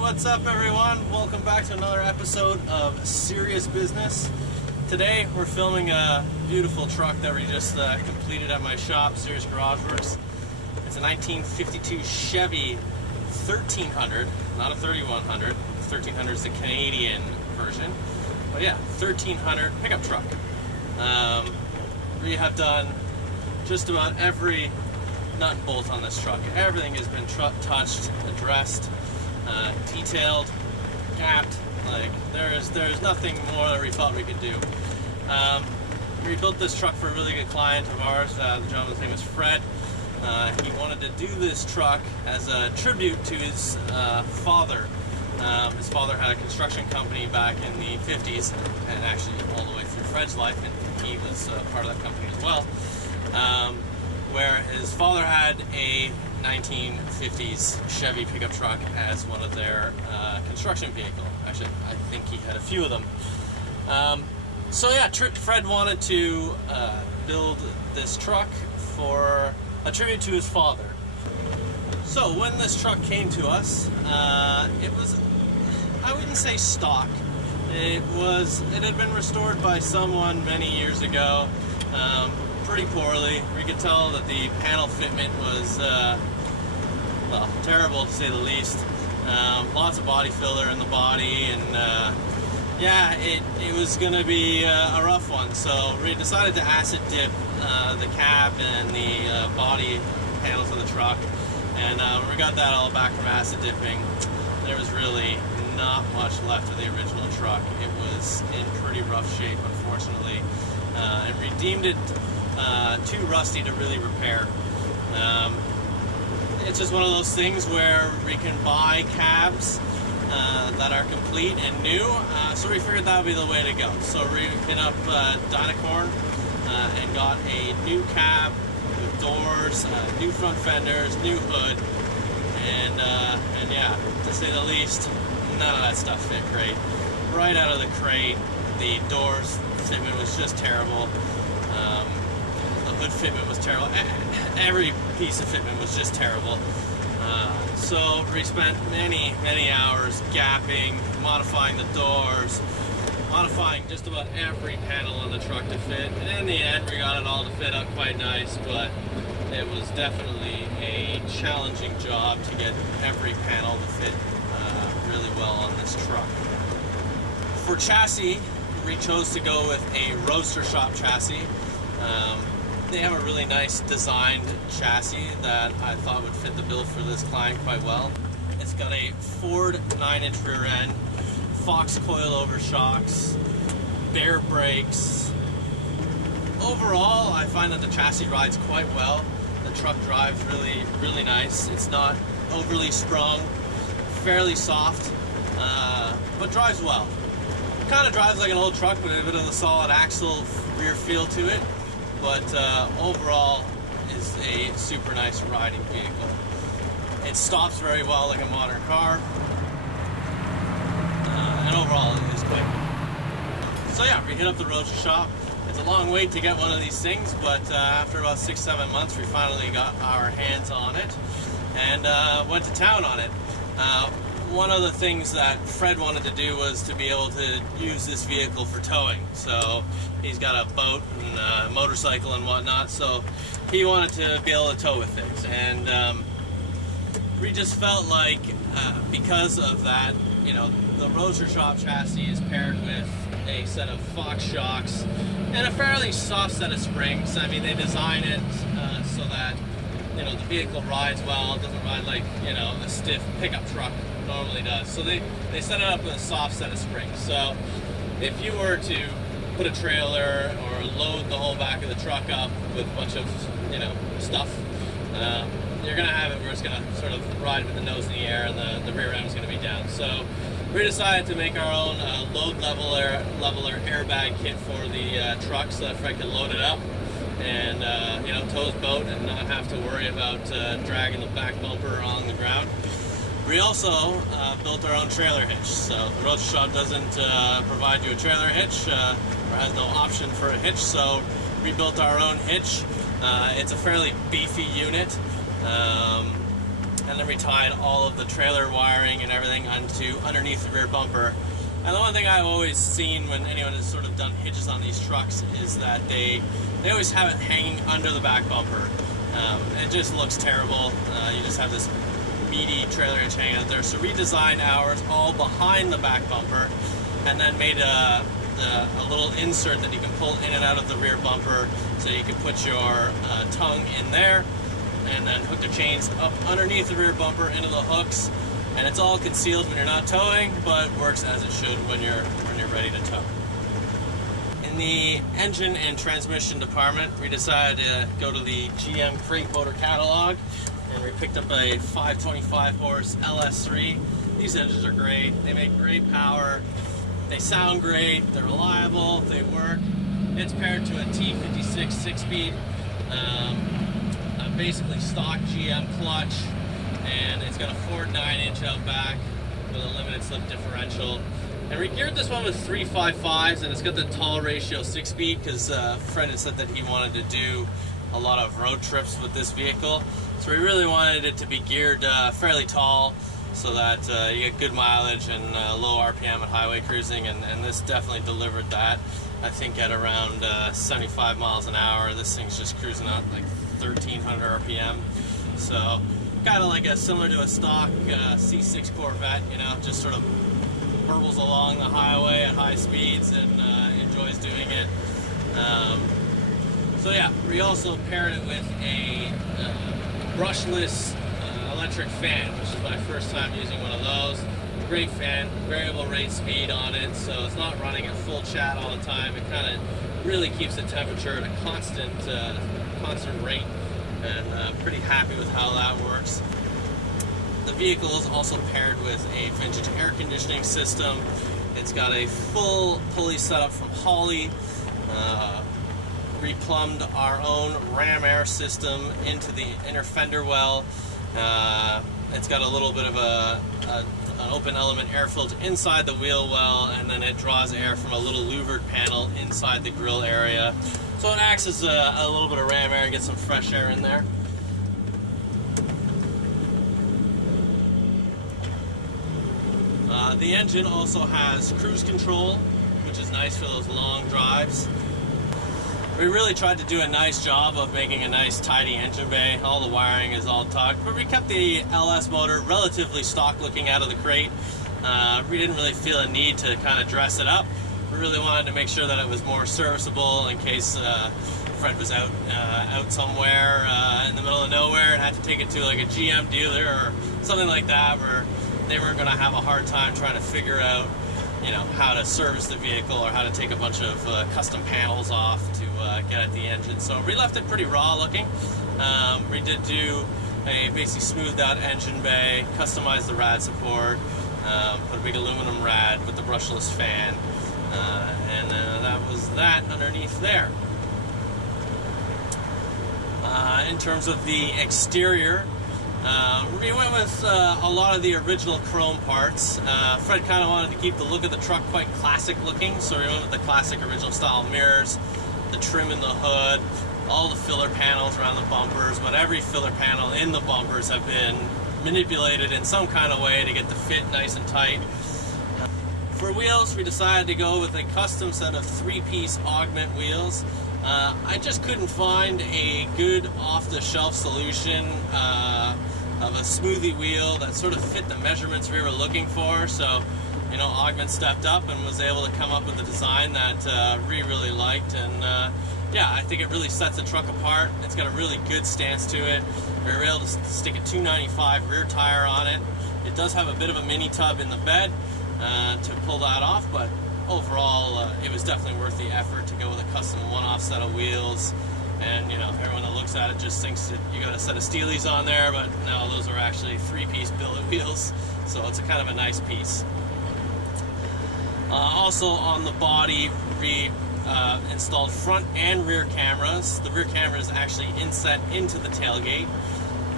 What's up everyone? Welcome back to another episode of Serious Business. Today we're filming a beautiful truck that we just completed at my shop, Cyrious Garage Works. It's a 1952 Chevy 1300, not a 3100. 1300 is the Canadian version. But yeah, 1300 pickup truck. We have done just about every nut and bolt on this truck. Everything has been touched, addressed, detailed, capped. Like there's nothing more that we thought we could do. We built this truck for a really good client of ours. The gentleman's name is Fred. He wanted to do this truck as a tribute to his father. His father had a construction company back in the 50s, and actually all the way through Fred's life, and he was part of that company as well. Where his father had a 1950s Chevy pickup truck as one of their construction vehicles. Actually, I think he had a few of them. So yeah, Fred wanted to build this truck for a tribute to his father. So when this truck came to us, it was, I wouldn't say stock. It had been restored by someone many years ago, pretty poorly. We could tell that the panel fitment was, well, terrible to say the least. Lots of body filler in the body, and yeah, it was going to be a rough one. So we decided to acid dip the cab and the body panels of the truck. And when we got that all back from acid dipping, there was really not much left of the original truck. It was in pretty rough shape, unfortunately. And redeemed it too rusty to really repair. It's just one of those things where we can buy cabs that are complete and new, so we figured that would be the way to go. So we hit up Dynacorn and got a new cab with doors, new front fenders, new hood, and yeah, to say the least, none of that stuff fit great. Right out of the crate, the doors fitment was just terrible. The hood fitment was terrible. Every piece of fitment was just terrible. So we spent many hours gapping, modifying the doors, modifying just about every panel on the truck to fit. And in the end, we got it all to fit up quite nice, but it was definitely a challenging job to get every panel to fit really well on this truck. For chassis, we chose to go with a roadster shop chassis. They have a really nice designed chassis that I thought would fit the bill for this client quite well. It's got a Ford 9-inch rear end, Fox coilover shocks, bare brakes. Overall, I find that the chassis rides quite well. The truck drives really nice. It's not overly sprung, fairly soft, but drives well. It kind of drives like an old truck with a bit of the solid axle rear feel to it. But overall is a super nice riding vehicle. It stops very well like a modern car, and overall it is quick. So yeah, we hit up the roadster shop. It's a long wait to get one of these things, but after about 6-7 months we finally got our hands on it and went to town on it. One of the things that Fred wanted to do was to be able to use this vehicle for towing. So he's got a boat and a motorcycle and whatnot, so he wanted to be able to tow with things. And we just felt like because of that, you know, the roadster shop chassis is paired with a set of Fox shocks and a fairly soft set of springs. I mean, they design it so that, you know, the vehicle rides well, doesn't ride like, you know, a stiff pickup truck normally does. So they set it up with a soft set of springs. So if you were to put a trailer or load the whole back of the truck up with a bunch of, you know, stuff, you're gonna have it where it's gonna sort of ride with the nose in the air and the rear end is gonna be down. So we decided to make our own load leveler airbag kit for the truck so that Fred could load it up and you know, tow his boat and not have to worry about dragging the back bumper along the ground. We also built our own trailer hitch. So the roadster shop doesn't provide you a trailer hitch, or has no option for a hitch, so we built our own hitch. It's a fairly beefy unit, and then retied all of the trailer wiring and everything underneath the rear bumper. And the one thing I've always seen when anyone has sort of done hitches on these trucks is that they always have it hanging under the back bumper. It just looks terrible. You just have this meaty trailer hitch hanging out there. So redesigned ours all behind the back bumper, and then made a little insert that you can pull in and out of the rear bumper, so you can put your tongue in there, and then hook the chains up underneath the rear bumper into the hooks. And it's all concealed when you're not towing, but works as it should when you're ready to tow. In the engine and transmission department, we decided to go to the GM Crate Motor catalog, and we picked up a 525 horse LS3. These engines are great. They make great power. They sound great. They're reliable. They work. It's paired to a T56 six-speed, basically stock GM clutch. And it's got a Ford 9-inch out back with a limited slip differential. And we geared this one with 355s, and it's got the tall ratio 6-speed because Fred had said that he wanted to do a lot of road trips with this vehicle. So we really wanted it to be geared fairly tall so that you get good mileage and low RPM at highway cruising, and this definitely delivered that. I think at around 75 miles an hour, this thing's just cruising at like 1300 RPM. So kind of like similar to a stock C6 Corvette, you know, just sort of burbles along the highway at high speeds and enjoys doing it. So yeah, we also paired it with a brushless electric fan, which is my first time using one of those. Great fan, variable rate speed on it, so it's not running at full chat all the time. It kind of really keeps the temperature at a constant rate, and pretty happy with how that works. The vehicle is also paired with a vintage air conditioning system. It's got a full pulley setup from Holley. Replumbed our own ram air system into the inner fender well. It's got a little bit of an open element air filter inside the wheel well, and then it draws air from a little louvered panel inside the grill area. So it acts as a little bit of ram air and gets some fresh air in there. The engine also has cruise control, which is nice for those long drives. We really tried to do a nice job of making a nice tidy engine bay. All the wiring is all tucked, but we kept the LS motor relatively stock looking out of the crate. We didn't really feel a need to kind of dress it up. We really wanted to make sure that it was more serviceable in case Fred was out somewhere in the middle of nowhere and had to take it to like a GM dealer or something like that, where they weren't going to have a hard time trying to figure out, you know, how to service the vehicle or how to take a bunch of custom panels off to get at the engine. So we left it pretty raw looking. We did do a basically smoothed out engine bay, customized the rad support, put a big aluminum rad with the brushless fan, and that was that underneath there. In terms of the exterior, we went with a lot of the original chrome parts. Fred kind of wanted to keep the look of the truck quite classic looking, so we went with the classic original style mirrors, the trim in the hood, all the filler panels around the bumpers, but every filler panel in the bumpers have been manipulated in some kind of way to get the fit nice and tight. For wheels, we decided to go with a custom set of 3-piece augment wheels. I just couldn't find a good off-the-shelf solution of a smoothie wheel that sort of fit the measurements we were looking for. So, you know, Augment stepped up and was able to come up with a design that we really liked. And yeah, I think it really sets the truck apart. It's got a really good stance to it. We were able to stick a 295 rear tire on it. It does have a bit of a mini tub in the bed to pull that off, but overall, it was definitely worth the effort to go with a custom one-off set of wheels. And, you know, everyone that looks at it just thinks that you got a set of Steelies on there, but no, those are actually 3-piece billet wheels, so it's a kind of a nice piece. Also on the body, we installed front and rear cameras. The rear camera is actually inset into the tailgate.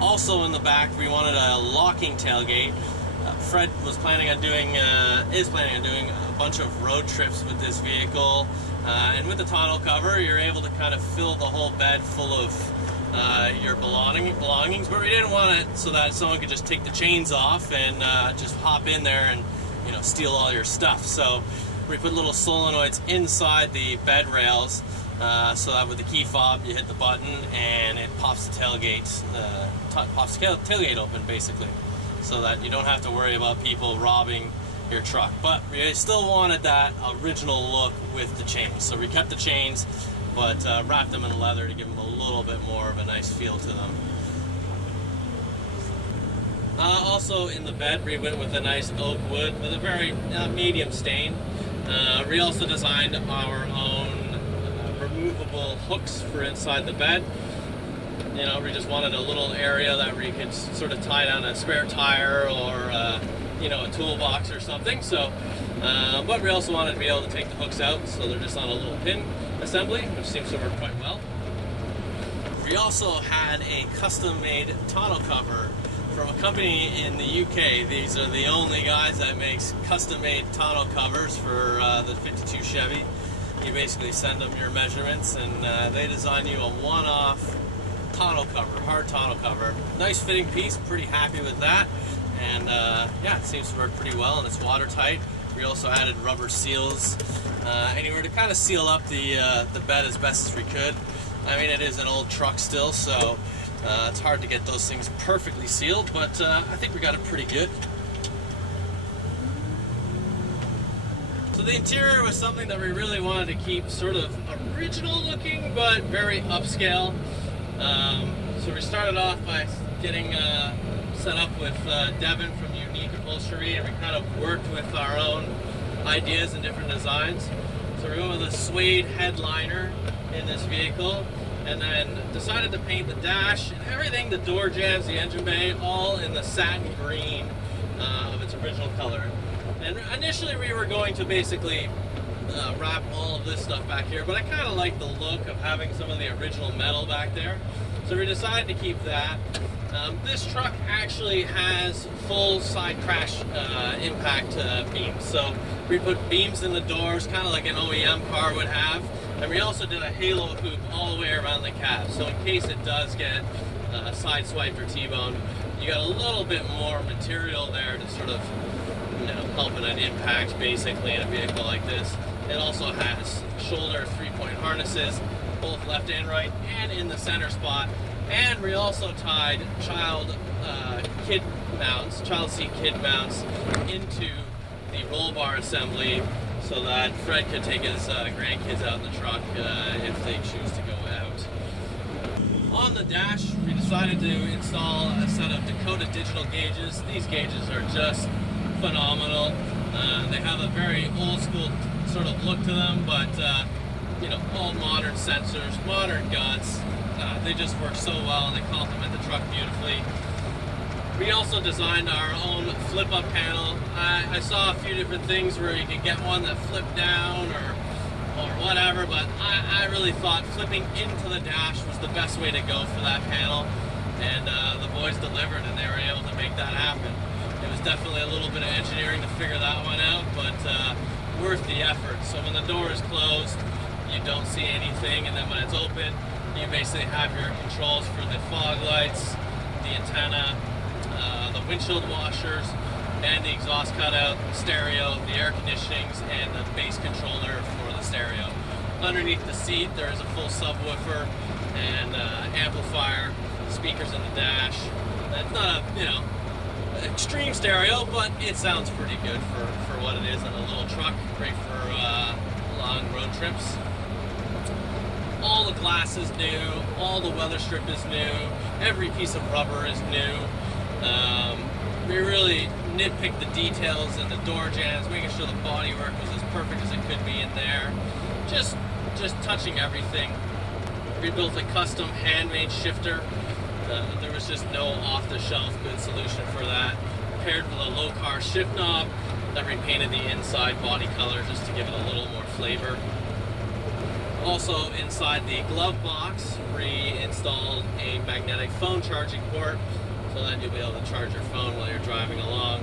Also in the back, we wanted a locking tailgate. Fred was planning on doing, is planning on doing a bunch of road trips with this vehicle, and with the tonneau cover, you're able to kind of fill the whole bed full of your belongings, but we didn't want it so that someone could just take the chains off and just hop in there and, you know, steal all your stuff. So we put little solenoids inside the bed rails, so that with the key fob you hit the button and it pops the tailgate, tailgate open basically, so that you don't have to worry about people robbing your truck. But we still wanted that original look with the chains, so we kept the chains but wrapped them in leather to give them a little bit more of a nice feel to them. Also in the bed we went with a nice oak wood with a very medium stain. We also designed our own removable hooks for inside the bed. You know, we just wanted a little area that we could sort of tie down a spare tire or you know, a toolbox or something. So, but we also wanted to be able to take the hooks out, so they're just on a little pin assembly, which seems to work quite well. We also had a custom-made tonneau cover from a company in the UK. These are the only guys that makes custom-made tonneau covers for the 52 Chevy. You basically send them your measurements and they design you a one-off tonneau cover, hard tonneau cover. Nice fitting piece, pretty happy with that. And yeah, it seems to work pretty well, and it's watertight. We also added rubber seals anywhere to kind of seal up the bed as best as we could. I mean, it is an old truck still, so it's hard to get those things perfectly sealed, but I think we got it pretty good. So the interior was something that we really wanted to keep sort of original looking, but very upscale. So we started off by getting set up with Devin from Unique Upholstery, and we kind of worked with our own ideas and different designs. So we went with a suede headliner in this vehicle, and then decided to paint the dash and everything, the door jambs, the engine bay, all in the satin green of its original color. And initially we were going to basically wrap all of this stuff back here, but I kind of like the look of having some of the original metal back there. So we decided to keep that. This truck actually has full side crash impact beams. So we put beams in the doors, kind of like an OEM car would have. And we also did a halo hoop all the way around the cab. So in case it does get side swiped or T-boned, you got a little bit more material there to sort of, you know, help in an impact basically in a vehicle like this. It also has shoulder 3-point harnesses, both left and right, and in the center spot. And we also tied child seat kid mounts into the roll bar assembly so that Fred could take his grandkids out in the truck if they choose to go out. On the dash, we decided to install a set of Dakota digital gauges. These gauges are just phenomenal. They have a very old school sort of look to them, but you know, all modern sensors, modern guts. They just work so well and they complement the truck beautifully. We also designed our own flip-up panel. I saw a few different things where you could get one that flipped down or whatever, but I really thought flipping into the dash was the best way to go for that panel. And the boys delivered and they were able to make that happen. It was definitely a little bit of engineering to figure that one out, but worth the effort. So when the door is closed, you don't see anything, and then when it's open, you basically have your controls for the fog lights, the antenna, the windshield washers, and the exhaust cutout, the stereo, the air conditionings, and the bass controller for the stereo. Underneath the seat, there is a full subwoofer and amplifier, speakers in the dash. It's not a, you know, extreme stereo, but it sounds pretty good for what it is in a little truck. Great for long road trips. All the glass is new, all the weather strip is new, every piece of rubber is new. We really nitpicked the details and the door jambs, making sure the bodywork was as perfect as it could be in there. Just touching everything. We built a custom handmade shifter. There was just no off-the-shelf good solution for that. Paired with a low-car shift knob that repainted the inside body color just to give it a little more flavor. Also inside the glove box, we installed a magnetic phone charging port so that you'll be able to charge your phone while you're driving along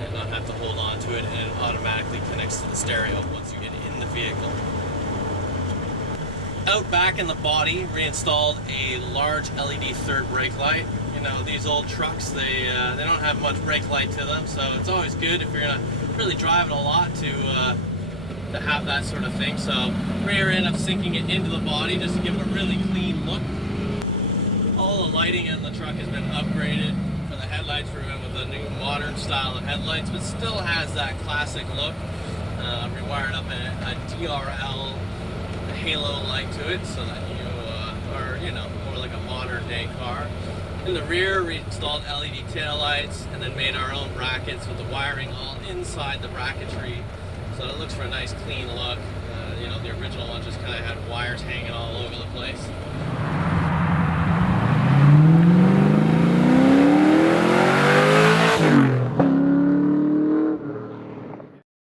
and not have to hold on to it, and it automatically connects to the stereo once you get in the vehicle. Out back in the body, reinstalled a large LED third brake light. You know, these old trucks, they don't have much brake light to them, so it's always good if you're gonna really drive it a lot to have that sort of thing. So rear end of sinking it into the body just to give it a really clean look. All the lighting in the truck has been upgraded. For the headlights, we went with a new modern style of headlights, but still has that classic look. Rewired up a DRL halo light to it so that you are, you know, more like a modern day car. In the rear, we installed LED tail lights and then made our own brackets with the wiring all inside the bracketry, so it looks for a nice clean look. You know, the original one just kind of had wires hanging all over the place.